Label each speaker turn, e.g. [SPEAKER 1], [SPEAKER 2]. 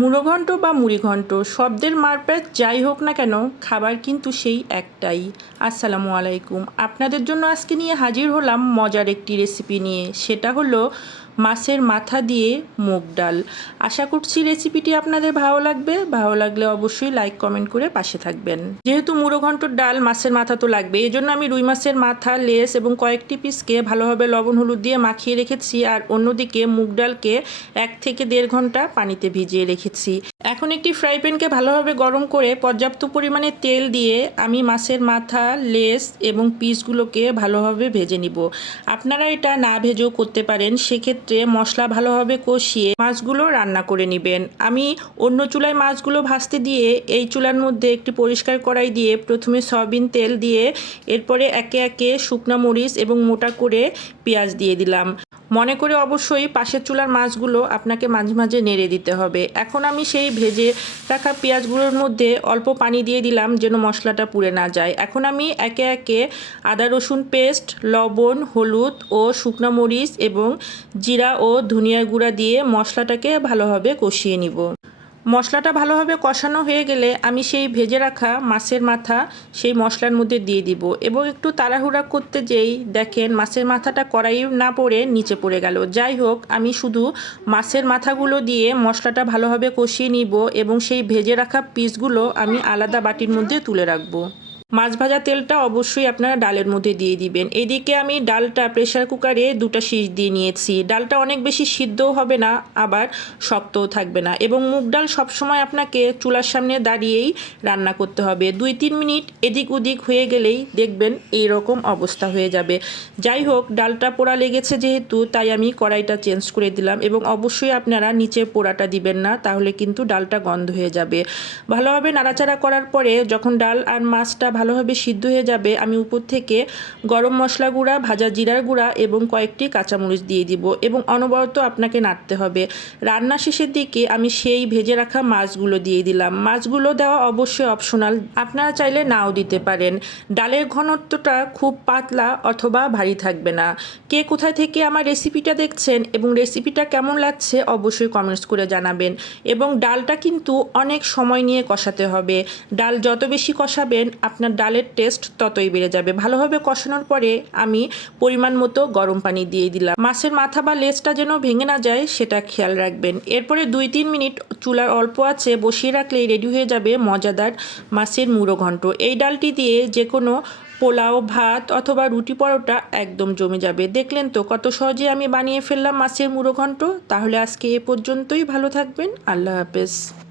[SPEAKER 1] মুড়োঘণ্ট বা মুড়িঘণ্ট শব্দের মারপ্যাচ যাই হোক না কেন, খাবার কিন্তু সেই একটাই। আসসালামু আলাইকুম। আপনাদের জন্য আজকে নিয়ে হাজির হলাম মজার একটি রেসিপি নিয়ে। সেটা হলো মাছের মাথা দিয়ে মুগ ডাল। আশা করছি রেসিপিটি আপনাদের ভালো লাগবে। ভালো লাগলে অবশ্যই লাইক কমেন্ট করে পাশে থাকবেন। যেহেতু মুড়োঘণ্টর ডাল মাছের মাথা তো লাগবে এই জন্য আমি রুই মাছের মাথা, লেস এবং কয়েকটি পিসকে ভালোভাবে লবণ, হলুদ দিয়ে মাখিয়ে রেখেছি। আর অন্যদিকে মুগ ডালকে এক থেকে দেড় ঘণ্টা পানিতে ভিজিয়ে রেখেছি এখন একটি ফ্রাই প্যানকে ভালোভাবে গরম করে পর্যাপ্ত পরিমাণে তেল দিয়ে আমি মাছের মাথা, লেস এবং পিসগুলোকে ভালোভাবে ভেজে নিব। আপনারা এটা না ভেজেও করতে পারেন, সেক্ষেত্রে মশলা ভালোভাবে কষিয়ে মাছগুলো রান্না করে নেবেন। আমি অন্য চুলায় মাছগুলো ভাজতে দিয়ে এই চুলার মধ্যে একটি পরিষ্কার কড়াই দিয়ে প্রথমে সয়াবিন তেল দিয়ে এরপরে একে একে শুকনো মরিচ এবং মোটা করে পেঁয়াজ দিয়ে দিলাম। মনে করে অবশ্যই পাশের চুলার মাছগুলো আপনাকে মাঝে মাঝে নেড়ে দিতে হবে। এখন আমি সেই ভেজে রাখা পেঁয়াজগুলোর মধ্যে অল্প পানি দিয়ে দিলাম যেন মশলাটা পুড়ে না যায়। এখন আমি একে একে আদা, রসুন পেস্ট, লবণ, হলুদ ও শুকনো মরিচ এবং জিরা ও ধনিয়ার গুঁড়া দিয়ে মশলাটাকে ভালোভাবে কষিয়ে নিব। মশলাটা ভালোভাবে কষানো হয়ে গেলে আমি সেই ভেজে রাখা মাছের মাথা সেই মশলার মধ্যে দিয়ে দিব এবং একটু তাড়াহুড়া করতে যেই দেখেন মাছের মাথাটা কড়াই না পড়ে নিচে পড়ে গেল। যাই হোক, আমি শুধু মাছের মাথাগুলো দিয়ে মশলাটা ভালোভাবে কষিয়ে নিব এবং সেই ভেজে রাখা পিসগুলো আমি আলাদা বাটির মধ্যে তুলে রাখব। মাছ ভাজা তেলটা অবশ্যই আপনারা ডালের মধ্যে দিয়ে দিবেন। এদিকে আমি ডালটা প্রেশার কুকারে দুটো শীষ দিয়ে নিয়েছি। ডালটা অনেক বেশি সিদ্ধও হবে না, আবার শক্তও থাকবে না এবং মুগ ডাল সবসময় আপনাকে চুলার সামনে দাঁড়িয়েই রান্না করতে হবে। দুই তিন মিনিট এদিক ওদিক হয়ে গেলেই দেখবেন এই রকম অবস্থা হয়ে যাবে। যাই হোক, ডালটা পোড়া লেগেছে যেহেতু, তাই আমি কড়াইটা চেঞ্জ করে দিলাম এবং অবশ্যই আপনারা নিচে পোড়াটা দিবেন না, তাহলে কিন্তু ডালটা গন্ধ হয়ে যাবে। ভালোভাবে নাড়াচাড়া করার পরে যখন ডাল আর মাছটা ভালোভাবে সিদ্ধ হয়ে যাবে, আমি উপর থেকে গরম মশলা গুঁড়া, ভাজা জিরার গুঁড়া এবং কয়েকটি কাঁচামরিচ দিয়ে দিব এবং অনবরত আপনাকে নাড়তে হবে। রান্না শেষের দিকে আমি সেই ভেজে রাখা মাছগুলো দিয়ে দিলাম। মাছগুলো দেওয়া অবশ্যই অপশনাল আপনারা চাইলে নাও দিতে পারেন। ডালের ঘনত্বটা খুব পাতলা অথবা ভারী থাকবে না। কে কোথায় থেকে আমার রেসিপিটা দেখছেন এবং রেসিপিটা কেমন লাগছে অবশ্যই কমেন্টস করে জানাবেন এবং ডালটা কিন্তু অনেক সময় নিয়ে কষাতে হবে। ডাল যত বেশি কষাবেন আপনার ডালের টেস্ট ততই বেড়ে যাবে। ভালোভাবে কষানোর পরে আমি পরিমাণ মতো গরম পানি দিয়ে দিলাম। মাছের মাথা বা লেজটা যেন ভেঙে না যায়, সেটা খেয়াল রাখবেন। এরপরে দুই তিন মিনিট চুলার অল্প আছে বসিয়ে রাখলেই রেডি হয়ে যাবে মজাদার মাছের মুড়ো ঘন্ট। এই ডালটি দিয়ে যে কোনো পোলাও, ভাত অথবা রুটি পরোটা একদম জমে যাবে। দেখলেন তো কত সহজে আমি বানিয়ে ফেললাম মাছের মুড়ো ঘন্ট। তাহলে আজকে এ পর্যন্তই। ভালো থাকবেন। আল্লাহ হাফেজ।